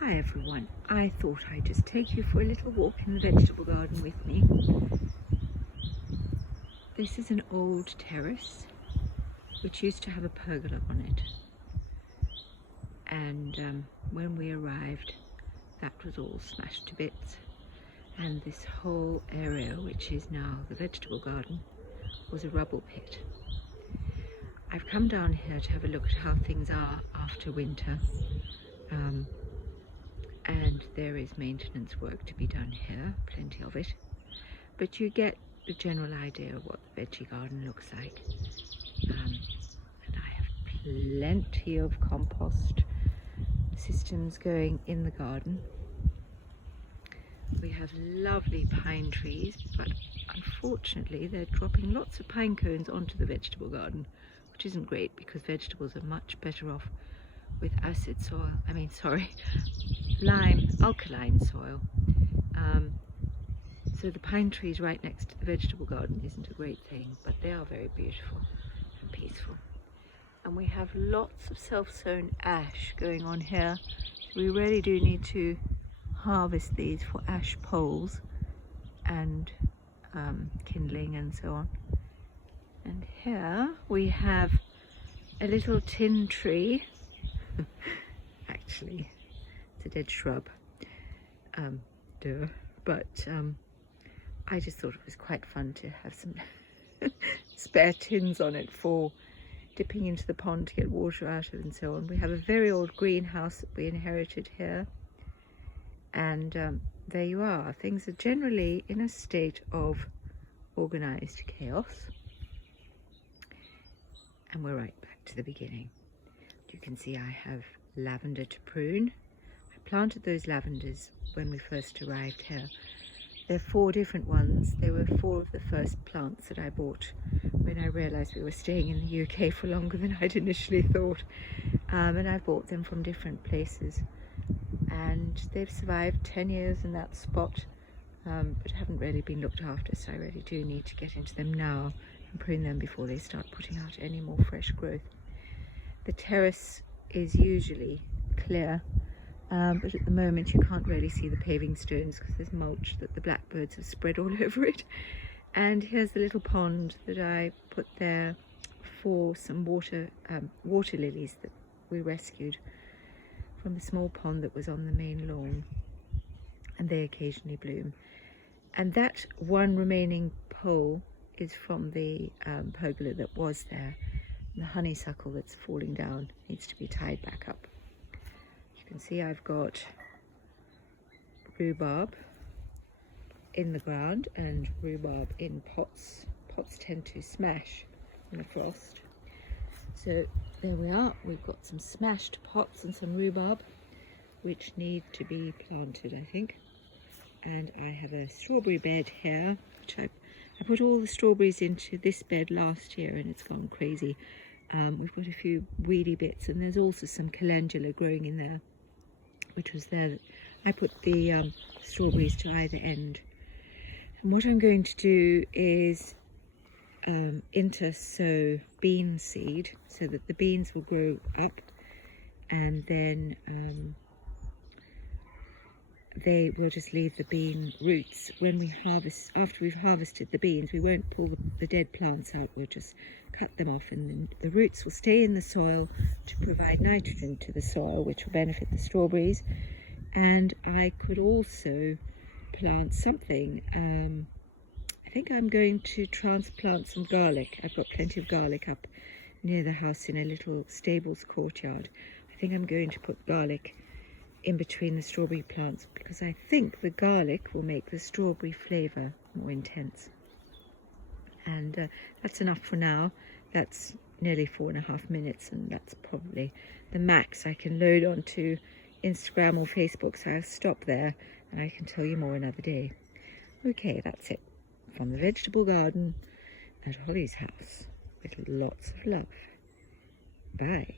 Hi everyone, I thought I'd just take you for a little walk in the vegetable garden with me. This is an old terrace which used to have a pergola on it, and when we arrived that was all smashed to bits, and this whole area, which is now the vegetable garden, was a rubble pit. I've come down here to have a look at how things are after winter. And there is maintenance work to be done here, plenty of it, but you get the general idea of what the veggie garden looks like. And I have plenty of compost systems going in the garden. We have lovely pine trees, but unfortunately they're dropping lots of pine cones onto the vegetable garden, which isn't great because vegetables are much better off with acid soil, alkaline soil. So the pine trees right next to the vegetable garden isn't a great thing, but they are very beautiful and peaceful. And we have lots of self-sown ash going on here. So we really do need to harvest these for ash poles and kindling and so on. And here we have a little tin tree. Actually, it's a dead shrub, but I just thought it was quite fun to have some spare tins on it for dipping into the pond to get water out of and so on. We have a very old greenhouse that we inherited here, and there you are. Things are generally in a state of organised chaos, and we're right back to the beginning. You can see I have lavender to prune. I planted those lavenders when we first arrived here. There are 4 different ones. They were 4 of the first plants that I bought when I realised we were staying in the UK for longer than I'd initially thought. And I bought them from different places. And they've survived 10 years in that spot, but haven't really been looked after, so I really do need to get into them now and prune them before they start putting out any more fresh growth. The terrace is usually clear, but at the moment you can't really see the paving stones because there's mulch that the blackbirds have spread all over it. And here's the little pond that I put there for some water lilies that we rescued from the small pond that was on the main lawn, and they occasionally bloom. And that one remaining pole is from the pergola that was there. The honeysuckle that's falling down needs to be tied back up. You can see I've got rhubarb in the ground and rhubarb in pots. Pots tend to smash in the frost. So there we are. We've got some smashed pots and some rhubarb which need to be planted, I think. And I have a strawberry bed here, which I put all the strawberries into this bed last year and it's gone crazy. We've got a few weedy bits, and there's also some calendula growing in there, which was there. I put the strawberries to either end. And what I'm going to do is intersow bean seed so that the beans will grow up, and then they will just leave the bean roots. When we harvest, after we've harvested the beans, we won't pull the dead plants out, we'll just cut them off, and then the roots will stay in the soil to provide nitrogen to the soil, which will benefit the strawberries. And I could also plant something. I think I'm going to transplant some garlic. I've got plenty of garlic up near the house in a little stables courtyard. I think I'm going to put garlic in between the strawberry plants because I think the garlic will make the strawberry flavour more intense. And that's enough for now. That's nearly 4.5 minutes, and that's probably the max I can load onto Instagram or Facebook, so I'll stop there and I can tell you more another day. Okay, that's it from the vegetable garden at Holly's house with lots of love. Bye.